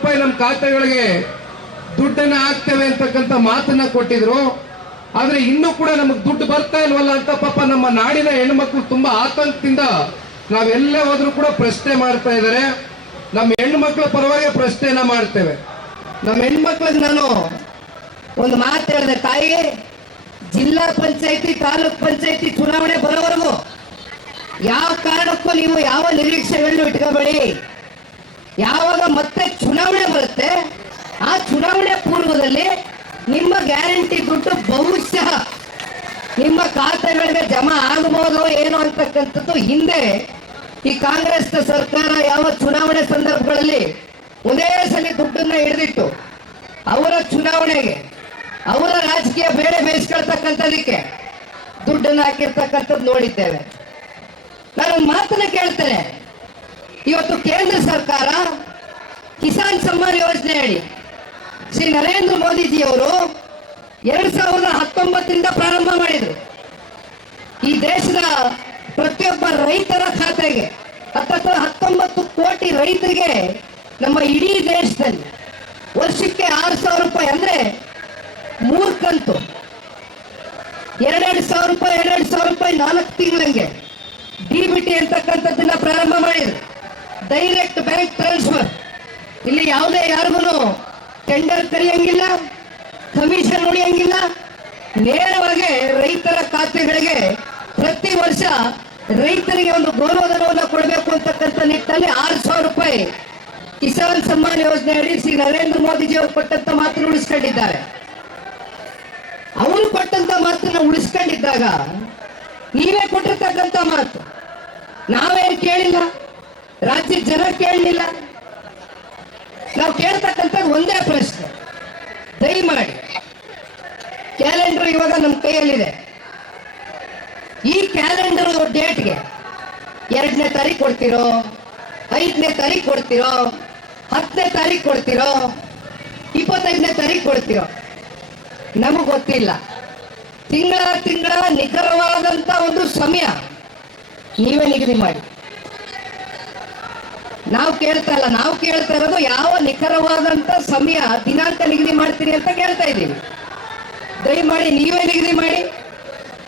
ರೂಪಾಯಿ ನಮ್ಮ ಖಾತೆಗಳಿಗೆ ದುಡ್ಡನ್ನ ಹಾಕ್ತೇವೆ ಅಂತಕ್ಕಂಥ ಮಾತನ್ನ ಕೊಟ್ಟಿದ್ರು. ಆದ್ರೆ ಇನ್ನೂ ಕೂಡ ನಮಗೆ ದುಡ್ಡು ಬರ್ತಾ ಇಲ್ವಲ್ಲ ಅಂತ ಪಾಪ ನಮ್ಮ ನಾಡಿನ ಹೆಣ್ಮಕ್ಳು ತುಂಬಾ ಆತಂಕದಿಂದ ನಾವೆಲ್ಲೇ ಹೋದ್ರು ಕೂಡ ಪ್ರಶ್ನೆ ಮಾಡ್ತಾ ಇದ್ದಾರೆ ನಮ್ಮ ಹೆಣ್ಮಕ್ಳ ಪರವಾಗಿ ಪ್ರಶ್ನೆನ ಮಾಡ್ತೇವೆ. ನಮ್ಮ ಹೆಣ್ಮಕ್ಳಿಗೆ ನಾನು ಒಂದು ಮಾತು ಹೇಳಿದೆ, ತಾಯಿ, ಜಿಲ್ಲಾ ಪಂಚಾಯತಿ, ತಾಲೂಕ್ ಪಂಚಾಯತಿ ಚುನಾವಣೆ ಬರೋವರೆಗೂ ಯಾವ ಕಾರಣಕ್ಕೂ ನೀವು ಯಾವ ನಿರೀಕ್ಷೆಗಳನ್ನು ಇಟ್ಕೋಬೇಡಿ. ಯಾವಾಗ ಮತ್ತೆ ಚುನಾವಣೆ ಬರುತ್ತೆ, ಆ ಚುನಾವಣೆ ಪೂರ್ವದಲ್ಲಿ ನಿಮ್ಮ ಗ್ಯಾರಂಟಿ ದುಡ್ಡು ಬಹುಶಃ ನಿಮ್ಮ ಖಾತೆಗಳಿಗೆ ಜಮಾ ಆಗಬಹುದು ಏನೋ ಅಂತಕ್ಕಂಥದ್ದು ಹಿಂದೆ ಈ ಕಾಂಗ್ರೆಸ್ ಸರ್ಕಾರ ಯಾವ ಚುನಾವಣೆ ಸಂದರ್ಭಗಳಲ್ಲಿ ಒಂದೇ ಸಲ ದುಡ್ಡನ್ನ ಹಿಡಿದಿಟ್ಟು ಅವರ ಚುನಾವಣೆಗೆ, ಅವರ ರಾಜಕೀಯ ಬೇಳೆ ಬೇಯಿಸ್ಕೊಳ್ತಕ್ಕಂಥದಕ್ಕೆ ದುಡ್ಡನ್ನು ಹಾಕಿರ್ತಕ್ಕಂಥದ್ದು ನೋಡಿದ್ದೇವೆ. ನಾನು ಮಾತನ್ನ ಕೇಳ್ತೇನೆ. ಇವತ್ತು ಕೇಂದ್ರ ಸರ್ಕಾರ ಕಿಸಾನ್ ಸಮ್ಮಾನ್ ಯೋಜನೆ ಅಡಿ ಶ್ರೀ ನರೇಂದ್ರ ಮೋದಿಜಿಯವರು ಎರಡ್ ಸಾವಿರದ ಹತ್ತೊಂಬತ್ತರಿಂದ ಪ್ರಾರಂಭ ಮಾಡಿದ್ರು. ಈ ದೇಶದ ಪ್ರತಿಯೊಬ್ಬ ರೈತರ ಖಾತೆಗೆ ಹತ್ತತ್ರ ಹತ್ತೊಂಬತ್ತು ಕೋಟಿ ರೈತರಿಗೆ ನಮ್ಮ ಇಡೀ ದೇಶದಲ್ಲಿ ವರ್ಷಕ್ಕೆ ಆರು ಸಾವಿರ ರೂಪಾಯಿ ಅಂದ್ರೆ ಮೂರು ಕಂತು. ಎರಡೆರಡು ಸಾವಿರ ರೂಪಾಯಿ, ಎರಡೆರಡು ಸಾವಿರ ರೂಪಾಯಿ ನಾಲ್ಕು ತಿಂಗಳಿಗೆ. ಡಿ ಬಿ ಟಿ ಅಂತಕ್ಕಂಥದ್ದನ್ನ ಪ್ರಾರಂಭ ಮಾಡಿದ್ರು. ಡೈರೆಕ್ಟ್ ಬ್ಯಾಂಕ್ ಟ್ರಾನ್ಸ್ಫರ್ ಇಲ್ಲಿ ಯಾವುದೇ ಯಾರಿಗೂ ಟೆಂಡರ್ ಕರೆಯಂಗಿಲ್ಲ ಕಮಿಷನ್ ಉಳಿಯಂಗಿಲ್ಲ. ನೇರವಾಗಿ ರೈತರ ಖಾತೆಗಳಿಗೆ ಪ್ರತಿ ವರ್ಷ ರೈತರಿಗೆ ಒಂದು ಗೌರವಧನವನ್ನು ಕೊಡಬೇಕು ಅಂತಕ್ಕಂಥ ನಿಟ್ಟಿನಲ್ಲಿ ಆರು ಸಾವಿರ ರೂಪಾಯಿ ಕಿಸಾನ್ ಸಮ್ಮಾನ್ ಯೋಜನೆ ಅಡಿ ಶ್ರೀ ನರೇಂದ್ರ ಮೋದಿಜಿ ಅವರು ಕೊಟ್ಟಂತ ಮಾತನ್ನು ಉಳಿಸ್ಕೊಂಡಿದ್ದಾರೆ. ಅವರು ಕೊಟ್ಟಂತ ಮಾತನ್ನು ಉಳಿಸ್ಕೊಂಡಿದ್ದಾಗ ನೀವೇ ಕೊಟ್ಟಿರ್ತಕ್ಕಂಥ ಮಾತು. ನಾವೇನು ಕೇಳಿಲ್ಲ. ರಾಜ್ಯ ಜನ ಕೇಳಲಿಲ್ಲ ನಾವು ಕೇಳ್ತಕ್ಕಂಥದ್ದು ಒಂದೇ ಪ್ರಶ್ನೆ. ದಯಮಾಡಿ. ಕ್ಯಾಲೆಂಡರ್ ಇವಾಗ ನಮ್ಮ ಕೈಯಲ್ಲಿದೆ. ಈ ಕ್ಯಾಲೆಂಡರ್ ಡೇಟ್ಗೆ ಎರಡನೇ ತಾರೀಕು ಕೊಡ್ತಿರೋ, ಐದನೇ ತಾರೀಕು ಕೊಡ್ತಿರೋ, ಹತ್ತನೇ ತಾರೀಕು ಕೊಡ್ತಿರೋ, ಇಪ್ಪತ್ತೈದನೇ ತಾರೀಕು ಕೊಡ್ತಿರೋ, ನಮಗೆ ಗೊತ್ತಿಲ್ಲ. ತಿಂಗಳ ತಿಂಗಳ ನಿಖರವಾದಂಥ ಒಂದು ಸಮಯ ನೀವೇ ನಿಗದಿ ಮಾಡಿ. ನಾವು ಕೇಳ್ತಾ ಇಲ್ಲ ನಾವು ಕೇಳ್ತಾ ಇರೋದು ಯಾವ ನಿಖರವಾದಂತ ಸಮಯ ದಿನಾಂಕ ನಿಗದಿ ಮಾಡ್ತೀರಿ ಅಂತ ಕೇಳ್ತಾ ಇದ್ದೀವಿ. ದಯಮಾಡಿ ನೀವೇ ನಿಗದಿ ಮಾಡಿ.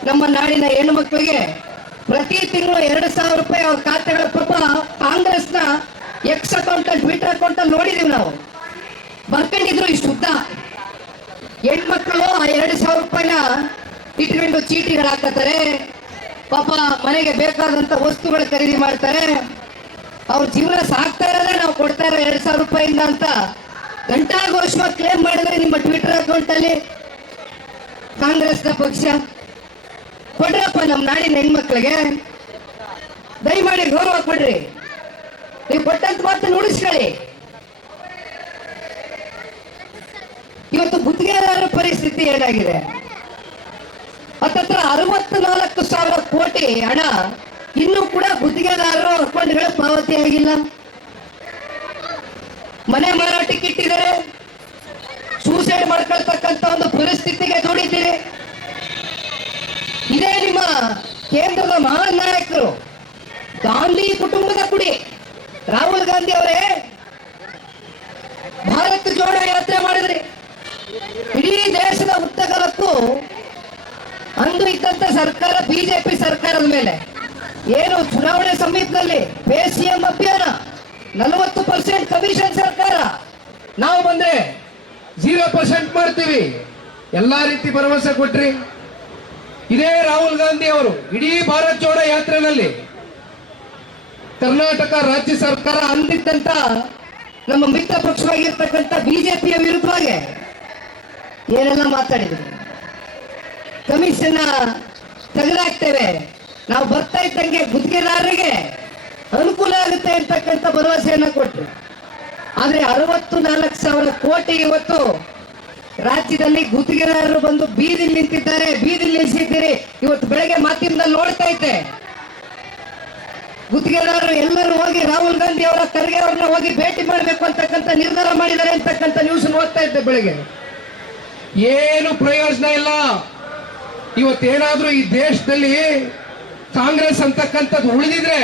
ನಮ್ಮ ನಾಡಿನ ಹೆಣ್ಣು ಮಕ್ಕಳಿಗೆ ಪ್ರತಿ ತಿಂಗಳು ಎರಡು ಸಾವಿರ ರೂಪಾಯಿ ಅವ್ರ ಖಾತೆಗಳ ಪಾಪ ಕಾಂಗ್ರೆಸ್ನ ಎಕ್ಸ್ ಅಕೌಂಟ್ ಟ್ವಿಟರ್ ಅಕೌಂಟ್ ಅಲ್ಲಿ ನೋಡಿದೀವಿ ನಾವು. ಬರ್ಕೊಂಡಿದ್ರು ಈ ಶುದ್ಧ. ಹೆಣ್ಮಕ್ಳು ಆ ಎರಡು ಸಾವಿರ ರೂಪಾಯಿನ ಇಟ್ಕೊಂಡು ಚೀಟಿಗಳು ಹಾಕತ್ತಾರೆ. ಪಾಪ ಮನೆಗೆ ಬೇಕಾದಂತ ವಸ್ತುಗಳು ಖರೀದಿ ಮಾಡ್ತಾರೆ. ಅವ್ರ ಜೀವನ ಸಾಕ್ತಾ ಇರೋದೇ ನಾವು ಕೊಡ್ತಾ ಇರೋ ಎರಡ್ ಸಾವಿರ ರೂಪಾಯಿಂದ ಅಂತ ಗಂಟಾಘೋಷವಾಗಿ ಕ್ಲೇಮ್ ಮಾಡಿದ್ರೆ ನಿಮ್ಮ ಟ್ವಿಟರ್ ಅಕೌಂಟ್ ಅಲ್ಲಿ ಕಾಂಗ್ರೆಸ್ನ ಪಕ್ಷ. ಕೊಡ್ರಪ್ಪ ನಮ್ಮ ನಾಡಿನ ಹೆಣ್ಮಕ್ಳಿಗೆ. ದಯಮಾಡಿ ಗೌರವ ಕೊಡ್ರಿ. ನೀವು ಕೊಟ್ಟಂತ ಮಾತನ್ನು ಉಳಿಸ್ಕೊಳ್ಳಿ ಇವತ್ತು ಗುತ್ತಿಗೆದಾರರ ಪರಿಸ್ಥಿತಿ ಏನಾಗಿದೆ? ಹತ್ತತ್ರ ಅರವತ್ನಾಲ್ಕು ಸಾವಿರ ಕೋಟಿ ಹಣ ಇನ್ನೂ ಕೂಡ ಗುತ್ತಿಗೆದಾರರು ಅಕೌಂಟ್ಗಳ ಪಾವತಿ ಆಗಿಲ್ಲ. ಮನೆ ಮಾರಾಟಕ್ಕೆ ಇಟ್ಟಿದ್ದಾರೆ. ಸೂಸೈಡ್ ಮಾಡ್ಕೊಳ್ತಕ್ಕಂತ ಒಂದು ಪರಿಸ್ಥಿತಿಗೆ ದೂಡಿದ್ದೀರಿ ಇದೇ ನಿಮ್ಮ ಕೇಂದ್ರದ ಮಹಾನ್ ನಾಯಕರು, ಗಾಂಧಿ ಕುಟುಂಬದ ಕುಡಿ. ರಾಹುಲ್ ಗಾಂಧಿ ಅವರೇ, ಭಾರತ ಜೋಡ ಯಾತ್ರೆ ಮಾಡಿದ್ರಿ. ಇಡೀ ದೇಶದ ಉತ್ತಗಲಕ್ಕೂ ಅಂದು ಇದ್ದಂತ ಸರ್ಕಾರ, ಬಿಜೆಪಿ ಸರ್ಕಾರದ ಮೇಲೆ. ಏನು ಚುನಾವಣೆ ಸಮೀಪದಲ್ಲಿ ಸಿಎಂ ಅಭಿಯಾನ ನಲವತ್ತು ಪರ್ಸೆಂಟ್ ಕಮಿಷನ್ ಸರ್ಕಾರ. ನಾವು ಬಂದ್ರೆ ಜೀರೋ ಪರ್ಸೆಂಟ್ ಮಾಡ್ತೀವಿ. ಎಲ್ಲಾ ರೀತಿ ಭರವಸೆ ಕೊಟ್ರಿ. ಇದೇ ರಾಹುಲ್ ಗಾಂಧಿ ಅವರು ಇಡೀ ಭಾರತ್ ಜೋಡೋ ಯಾತ್ರೆನಲ್ಲಿ ಕರ್ನಾಟಕ ರಾಜ್ಯ ಸರ್ಕಾರ ಅಂದಿದ್ದಂತ ನಮ್ಮ ಮಿತ್ರ ಪಕ್ಷವಾಗಿರ್ತಕ್ಕಂಥ ಬಿಜೆಪಿಯ ವಿರುದ್ಧವಾಗಿ ಏನೆಲ್ಲ ಮಾತಾಡಿದ್ರು. ಕಮಿಷನ್ ತೆಗೆದಾಕ್ತೇವೆ. ನಾವು ಬರ್ತಾ ಇದ್ದಂಗೆ ಗುತ್ತಿಗೆದಾರರಿಗೆ ಅನುಕೂಲ ಆಗುತ್ತೆ ಅಂತಕ್ಕಂಥ ಭರವಸೆಯನ್ನ ಕೊಟ್ಟರು ಆದ್ರೆ ಅರವತ್ತು ನಾಲ್ಕು ಸಾವಿರ ಕೋಟಿ ಇವತ್ತು ರಾಜ್ಯದಲ್ಲಿ ಗುತ್ತಿಗೆದಾರರು ಬಂದು ಬೀದಿಲಿ ನಿಂತಿದ್ದಾರೆ, ಬೀದಿಲಿ ನಿಲ್ಲಿಸಿದ್ದೀರಿ ಇವತ್ತು ಬೆಳಗ್ಗೆ ಮಾಧ್ಯಮದಲ್ಲಿ ನೋಡ್ತಾ ಇದ್ದೆ. ಗುತ್ತಿಗೆದಾರರು ಎಲ್ಲರೂ ಹೋಗಿ ರಾಹುಲ್ ಗಾಂಧಿ ಅವರ, ಖರ್ಗೆ ಅವ್ರನ್ನ ಹೋಗಿ ಭೇಟಿ ಮಾಡಬೇಕು ಅಂತಕ್ಕಂಥ ನಿರ್ಧಾರ ಮಾಡಿದ್ದಾರೆ ಅಂತಕ್ಕಂಥ ನ್ಯೂಸ್ ನೋಡ್ತಾ ಇದ್ದೆ ಬೆಳಗ್ಗೆ. ಏನು ಪ್ರಯೋಜನ ಇಲ್ಲ. ಇವತ್ತೇನಾದ್ರೂ ಈ ದೇಶದಲ್ಲಿ ಕಾಂಗ್ರೆಸ್ ಅಂತಕ್ಕಂಥದ್ದು ಉಳಿದಿದ್ರೆ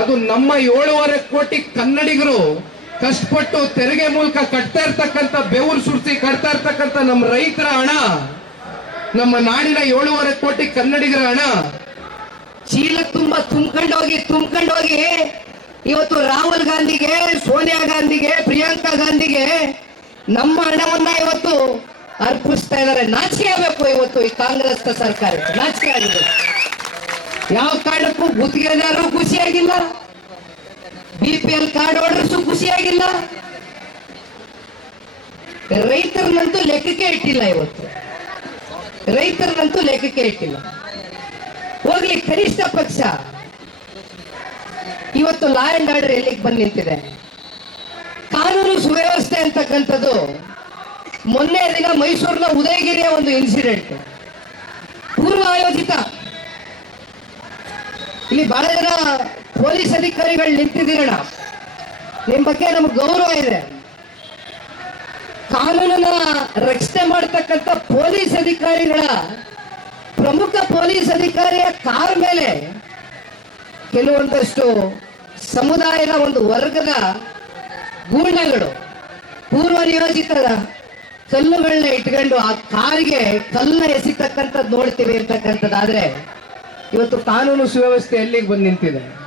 ಅದು ನಮ್ಮ ಏಳೂವರೆ ಕೋಟಿ ಕನ್ನಡಿಗರು ಕಷ್ಟಪಟ್ಟು ತೆರಿಗೆ ಮೂಲಕ ಕಟ್ತಾ ಇರ್ತಕ್ಕಂಥ ಬೆವರು ಸುರಿಸಿ, ಕಟ್ತಾ ಇರ್ತಕ್ಕಂಥ ನಮ್ಮ ರೈತರ ಹಣ, ನಮ್ಮ ನಾಡಿನ ಏಳೂವರೆ ಕೋಟಿ ಕನ್ನಡಿಗರ ಹಣ. ಚೀಲ ತುಂಬಾ ತುಂಬ್ಕೊಂಡು ಹೋಗಿ ಇವತ್ತು ರಾಹುಲ್ ಗಾಂಧಿಗೆ, ಸೋನಿಯಾ ಗಾಂಧಿಗೆ, ಪ್ರಿಯಾಂಕಾ ಗಾಂಧಿಗೆ ನಮ್ಮ ಹಣವನ್ನ ಇವತ್ತು ಅರ್ಪಿಸ್ತಾ ಇದ್ದಾರೆ. ನಾಚಿಕೆ ಆಗಬೇಕು ಇವತ್ತು ಈ ಕಾಂಗ್ರೆಸ್ ಸರ್ಕಾರ ನಾಚಿಕೆ ಆಗಿದೆ ಯಾವ ಕಾರಣಕ್ಕೂ ಗುತ್ತಿಗೆದಾರರು ಖುಷಿಯಾಗಿಲ್ಲ? ಬಿ ಪಿ ಎಲ್ ಕಾರ್ಡ್ ಖುಷಿಯಾಗಿಲ್ಲ? ರೈತರನ್ನಂತೂ ಲೆಕ್ಕಕ್ಕೆ ಇಟ್ಟಿಲ್ಲ ಇವತ್ತು. ರೈತರನ್ನಂತೂ ಲೆಕ್ಕಕ್ಕೆ ಇಟ್ಟಿಲ್ಲ. ಹೋಗ್ಲಿ, ಕನಿಷ್ಠ ಪಕ್ಷ. ಇವತ್ತು ಲಾ ಅಂಡ್ ಆರ್ಡರ್ ಎಲ್ಲಿಗೆ ಬಂದು ನಿಂತಿದೆ? ಕಾನೂನು ಸುವ್ಯವಸ್ಥೆ ಅಂತಕ್ಕಂಥದ್ದು ಮೊನ್ನೆ ದಿನ ಮೈಸೂರಿನ ಉದಯಗಿರಿಯ ಒಂದು ಇನ್ಸಿಡೆಂಟ್ ಪೂರ್ವ ಆಯೋಜಿತ ಇಲ್ಲಿ ಬಹಳ ಜನ ಪೊಲೀಸ್ ಅಧಿಕಾರಿಗಳು ನಿಂತಿದ್ದೀರಣ ನಿಮ್ ಬಗ್ಗೆ ನಮ್ಗೆ ಗೌರವ ಇದೆ. ಕಾನೂನನ್ನ ರಕ್ಷಣೆ ಮಾಡ್ತಕ್ಕಂಥ ಪೊಲೀಸ್ ಅಧಿಕಾರಿಗಳ ಪ್ರಮುಖ ಪೊಲೀಸ್ ಅಧಿಕಾರಿಯ ಕಾರ್ ಮೇಲೆ ಕೆಲವೊಂದಷ್ಟು ಸಮುದಾಯದ ಒಂದು ವರ್ಗದ ಗೂಂಡಗಳು, ಪೂರ್ವ ನಿಯೋಜಿತ ಕಲ್ಲುಗಳನ್ನ ಇಟ್ಕೊಂಡು ಆ ಕಾರಿಗೆ ಕಲ್ಲನ್ನ ಎಸಿತಕ್ಕಂಥದ್ದು ನೋಡ್ತೀವಿ ಅಂತಕ್ಕಂಥದ್ದಾದ್ರೆ ಇವತ್ತು ಕಾನೂನು ಸುವ್ಯವಸ್ಥೆ ಎಲ್ಲಿಗೆ ಬಂದು ನಿಂತಿದೆ?